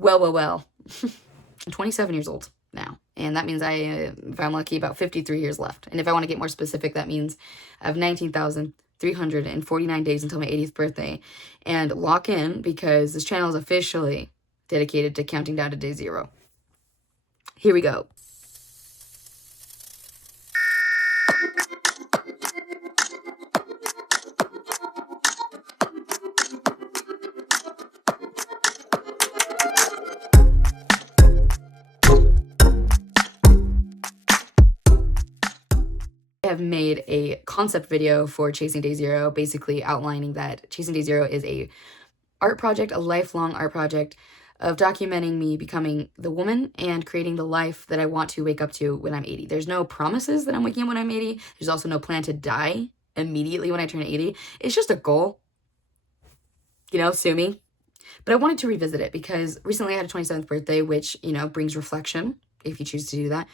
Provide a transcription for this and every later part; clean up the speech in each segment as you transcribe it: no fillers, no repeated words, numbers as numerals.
Well. I'm 27 years old now. And that means if I'm lucky, about 53 years left. And if I want to get more specific, that means I have 19,349 days until my 80th birthday. And lock in, because this channel is officially dedicated to counting down to day 0. Here we go. I have made a concept video for Chasing Day 0, basically outlining that Chasing Day 0 is a art project, a lifelong art project of documenting me becoming the woman and creating the life that I want to wake up to when I'm 80. There's no promises that I'm waking up when I'm 80. There's also no plan to die immediately when I turn 80. It's just a goal. Sue me. But I wanted to revisit it because recently I had a 27th birthday, which, brings reflection, if you choose to do that.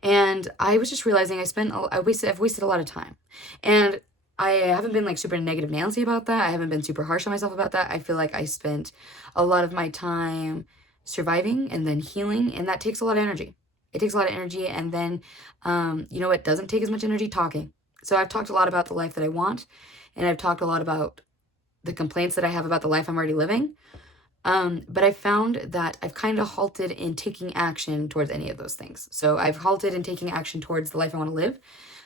And I was just realizing I've wasted a lot of time. And I haven't been super negative Nancy about that. I haven't been super harsh on myself about that. I feel like I spent a lot of my time surviving and then healing, and that takes a lot of energy. It takes a lot of energy, and then, it doesn't take as much energy talking. So I've talked a lot about the life that I want, and I've talked a lot about the complaints that I have about the life I'm already living. But I found that I've kind of halted in taking action towards any of those things. So I've halted in taking action towards the life I want to live.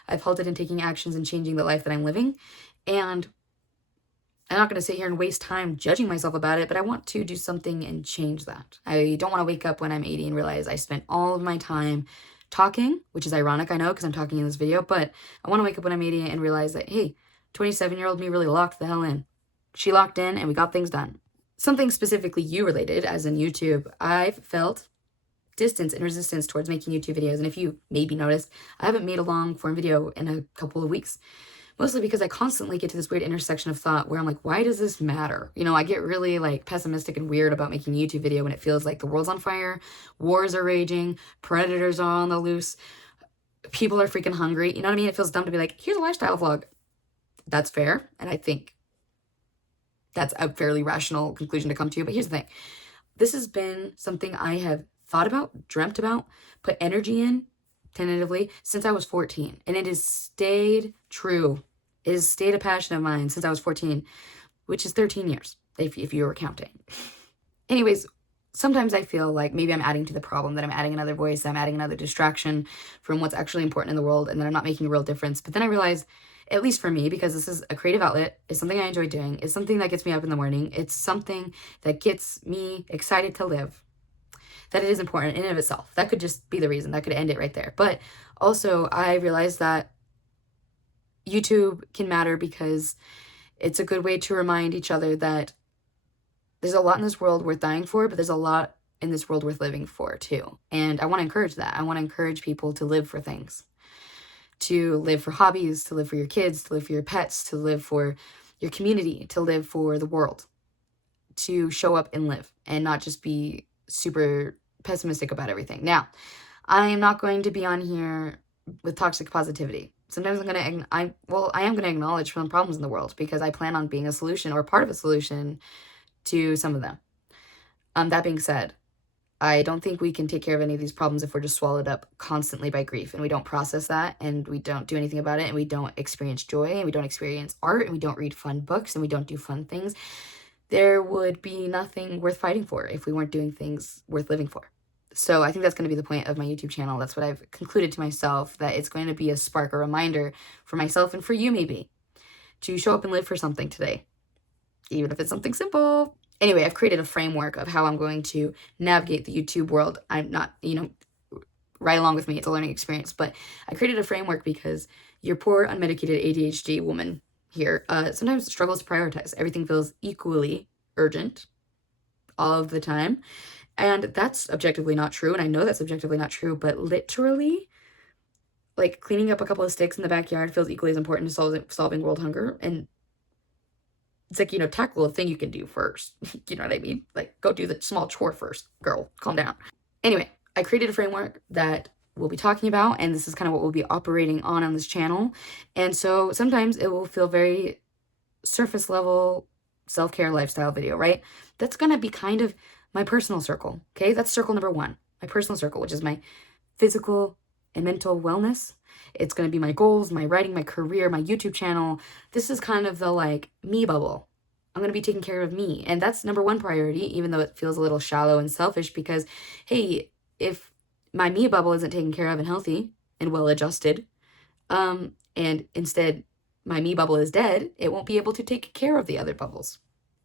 I've halted in taking actions and changing the life that I'm living. And I'm not going to sit here and waste time judging myself about it, but I want to do something and change that. I don't want to wake up when I'm 80 and realize I spent all of my time talking, which is ironic, I know, because I'm talking in this video, but I want to wake up when I'm 80 and realize that, hey, 27-year-old me really locked the hell in. She locked in and we got things done. Something specifically you related, as in YouTube, I've felt distance and resistance towards making YouTube videos. And if you maybe noticed, I haven't made a long form video in a couple of weeks, mostly because I constantly get to this weird intersection of thought where I'm like, why does this matter? I get really pessimistic and weird about making a YouTube video when it feels like the world's on fire, wars are raging, predators are on the loose, people are freaking hungry. You know what I mean? It feels dumb to be like, here's a lifestyle vlog. That's fair. And I think that's a fairly rational conclusion to come to. But here's the thing. This has been something I have thought about, dreamt about, put energy in, tentatively, since I was 14. And it has stayed true. It has stayed a passion of mine since I was 14, which is 13 years, if you were counting. Anyways, sometimes I feel like maybe I'm adding to the problem, that I'm adding another voice, I'm adding another distraction from what's actually important in the world, and that I'm not making a real difference. But then I realize, at least for me, because this is a creative outlet, it's something I enjoy doing, it's something that gets me up in the morning, it's something that gets me excited to live, that it is important in and of itself. That could just be the reason. That could end it right there. But also, I realized that YouTube can matter because it's a good way to remind each other that there's a lot in this world worth dying for, but there's a lot in this world worth living for too. And I want to encourage that. I want to encourage people to live for things, to live for hobbies, to live for your kids, to live for your pets, to live for your community, to live for the world, to show up and live and not just be super pessimistic about everything. Now, I am not going to be on here with toxic positivity. Sometimes I am going to acknowledge some problems in the world because I plan on being a solution or part of a solution to some of them. That being said, I don't think we can take care of any of these problems if we're just swallowed up constantly by grief and we don't process that and we don't do anything about it and we don't experience joy and we don't experience art and we don't read fun books and we don't do fun things. There would be nothing worth fighting for if we weren't doing things worth living for. So I think that's going to be the point of my YouTube channel. That's what I've concluded to myself, that it's going to be a spark, a reminder for myself and for you maybe to show up and live for something today, even if it's something simple. Anyway, I've created a framework of how I'm going to navigate the YouTube world. I'm not, right along with me, it's a learning experience, but I created a framework because your poor, unmedicated ADHD woman here sometimes struggles to prioritize. Everything feels equally urgent all of the time. And that's objectively not true. And I know that's objectively not true, but literally, cleaning up a couple of sticks in the backyard feels equally as important to solving world hunger. And it's tackle a thing you can do first. You know what I mean? Go do the small chore first. Girl, calm down. Anyway, I created a framework that we'll be talking about, and this is kind of what we'll be operating on this channel. And so sometimes it will feel very surface level self-care lifestyle video, right? That's going to be kind of my personal circle. Okay, that's circle number one. My personal circle, which is my physical and mental wellness. It's going to be my goals, my writing, my career, my YouTube channel. This is kind of the like me bubble. I'm going to be taking care of me. And that's number one priority, even though it feels a little shallow and selfish because, hey, if my me bubble isn't taken care of and healthy and well adjusted, and instead my me bubble is dead, it won't be able to take care of the other bubbles,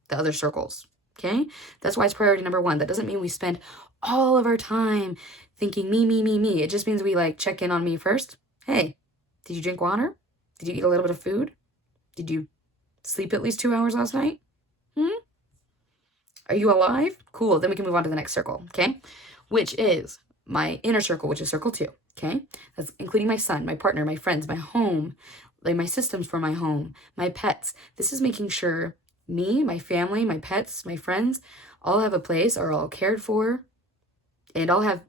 the other circles. Okay? That's why it's priority number one. That doesn't mean we spend all of our time thinking me, me, me, me. It just means we like check in on me first. Hey, did you drink water? Did you eat a little bit of food? Did you sleep at least 2 hours last night? Are you alive? Cool. Then we can move on to the next circle. Okay? Which is my inner circle, which is circle 2. Okay? That's including my son, my partner, my friends, my home, like my systems for my home, my pets. This is making sure me, my family, my pets, my friends all have a place, are all cared for, and are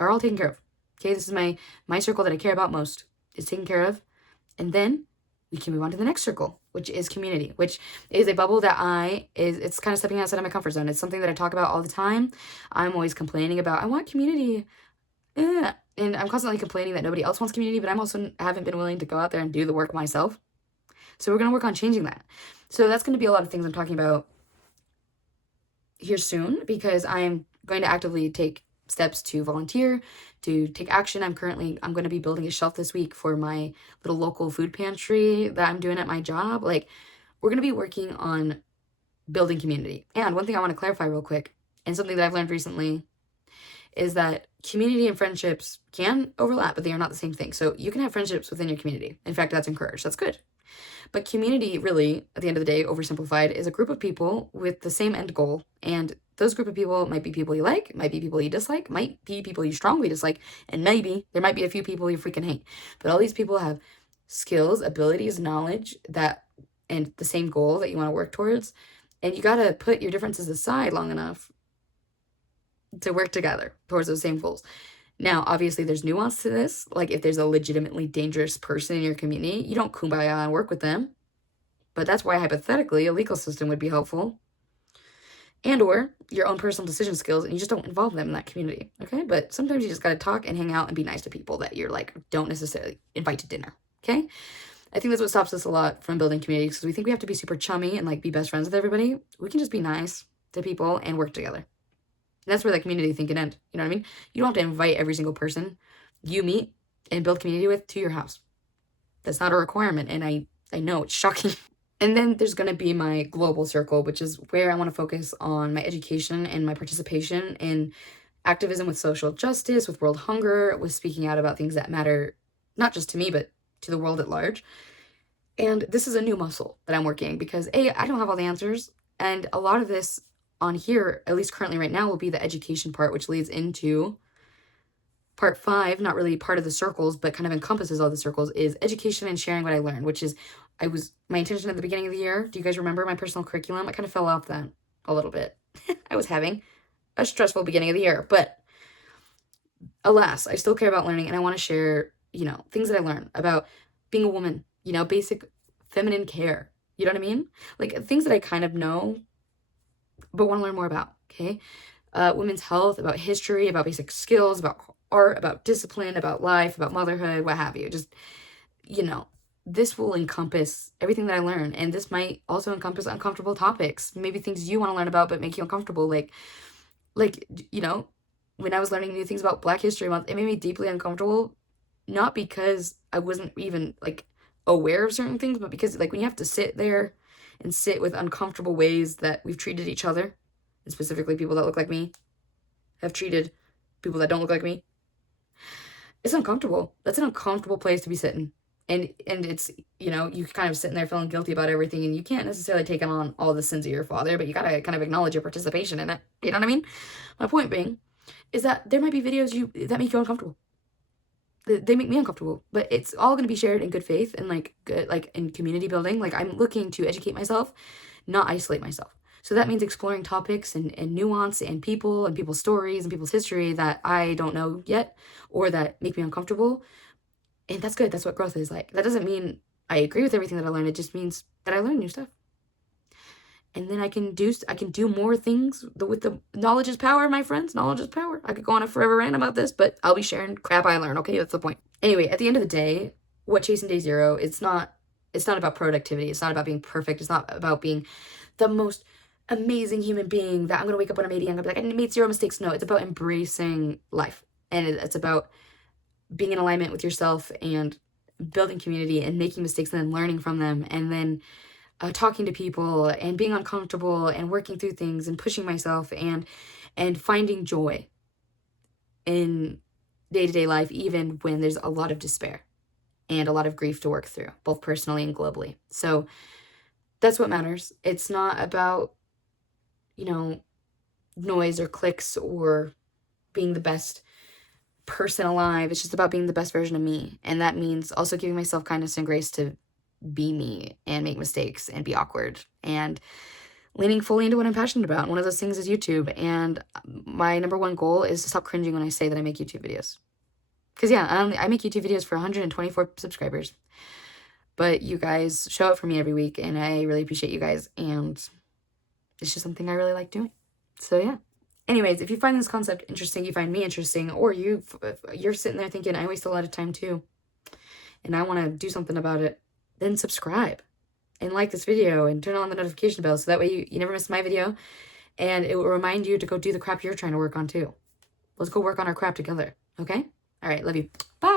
all taken care of. Okay, this is my circle that I care about most is taken care of. And then we can move on to the next circle, which is community, which is a bubble that it's kind of stepping outside of my comfort zone. It's something that I talk about all the time. I'm always complaining about, I want community. And I'm constantly complaining that nobody else wants community, but I'm also haven't been willing to go out there and do the work myself. So we're going to work on changing that. So that's going to be a lot of things I'm talking about here soon because I'm going to actively take steps to volunteer, to take action. I'm going to be building a shelf this week for my little local food pantry that I'm doing at my job. Like, we're going to be working on building community. And one thing I want to clarify real quick, and something that I've learned recently, is that community and friendships can overlap, but they are not the same thing. So you can have friendships within your community. In fact, that's encouraged. That's good. But community really, at the end of the day, oversimplified, is a group of people with the same end goal. And those group of people might be people you like, might be people you dislike, might be people you strongly dislike, and maybe there might be a few people you freaking hate. But all these people have skills, abilities, knowledge and the same goal that you want to work towards. And you got to put your differences aside long enough to work together towards those same goals. Now, obviously, there's nuance to this. Like, if there's a legitimately dangerous person in your community, you don't kumbaya and work with them. But that's why, hypothetically, a legal system would be helpful. And or your own personal decision skills, and you just don't involve them in that community, okay? But sometimes you just got to talk and hang out and be nice to people that you're, like, don't necessarily invite to dinner, okay? I think that's what stops us a lot from building communities, because we think we have to be super chummy and, like, be best friends with everybody. We can just be nice to people and work together. And that's where that community thing can end. You know what I mean? You don't have to invite every single person you meet and build community with to your house. That's not a requirement. And I know it's shocking. And then there's going to be my global circle, which is where I want to focus on my education and my participation in activism with social justice, with world hunger, with speaking out about things that matter, not just to me, but to the world at large. And this is a new muscle that I'm working because I don't have all the answers. And a lot of this on here, at least currently right now, will be the education part, which leads into part 5, not really part of the circles, but kind of encompasses all the circles, is education and sharing what I learned, which is my intention at the beginning of the year. Do you guys remember my personal curriculum? I kind of fell off that a little bit. I was having a stressful beginning of the year, but alas, I still care about learning, and I want to share, things that I learned about being a woman, basic feminine care. You know what I mean? Like, things that I kind of know, but want to learn more about, okay? Women's health, about history, about basic skills, about art, about discipline, about life, about motherhood, what have you. Just, this will encompass everything that I learn. And this might also encompass uncomfortable topics, maybe things you want to learn about but make you uncomfortable. Like, when I was learning new things about Black History Month, it made me deeply uncomfortable, not because I wasn't even, aware of certain things, but because, when you have to sit there and sit with uncomfortable ways that we've treated each other, and specifically people that look like me have treated people that don't look like me, it's uncomfortable. That's an uncomfortable place to be sitting. And it's, you kind of sitting there feeling guilty about everything, and you can't necessarily take on all the sins of your father, but you gotta kind of acknowledge your participation in it. You know what I mean? My point being is that there might be videos that make you uncomfortable. They make me uncomfortable, but it's all going to be shared in good faith and good, in community building. I'm looking to educate myself, not isolate myself. So that means exploring topics and nuance and people's stories and people's history that I don't know yet or that make me uncomfortable. And that's good. That's what growth is like. That doesn't mean I agree with everything that I learned. It just means that I learned new stuff. And then I can do more things with the knowledge is power, my friends. Knowledge is power. I could go on a forever rant about this, but I'll be sharing crap I learned. Okay, that's the point. Anyway, at the end of the day, what Chasing Day Zero, it's not about productivity. It's not about being perfect. It's not about being the most amazing human being that I'm gonna wake up when I'm 80 and I'm gonna be like, I made 0 mistakes. No, it's about embracing life, and it's about being in alignment with yourself and building community and making mistakes and then learning from them, and then talking to people and being uncomfortable and working through things and pushing myself and finding joy in day-to-day life, even when there's a lot of despair and a lot of grief to work through, both personally and globally. So that's what matters. It's not about, noise or clicks or being the best person alive. It's just about being the best version of me. And that means also giving myself kindness and grace to be me and make mistakes and be awkward and leaning fully into what I'm passionate about. And one of those things is YouTube. And my number one goal is to stop cringing when I say that I make YouTube videos. Because yeah, I make YouTube videos for 124 subscribers. But you guys show up for me every week, and I really appreciate you guys. And it's just something I really like doing. So yeah. Anyways, if you find this concept interesting, you find me interesting, or you're sitting there thinking, I waste a lot of time too, and I want to do something about it, then subscribe and like this video and turn on the notification bell so that way you never miss my video, and it will remind you to go do the crap you're trying to work on too. Let's go work on our crap together, okay? All right, love you. Bye.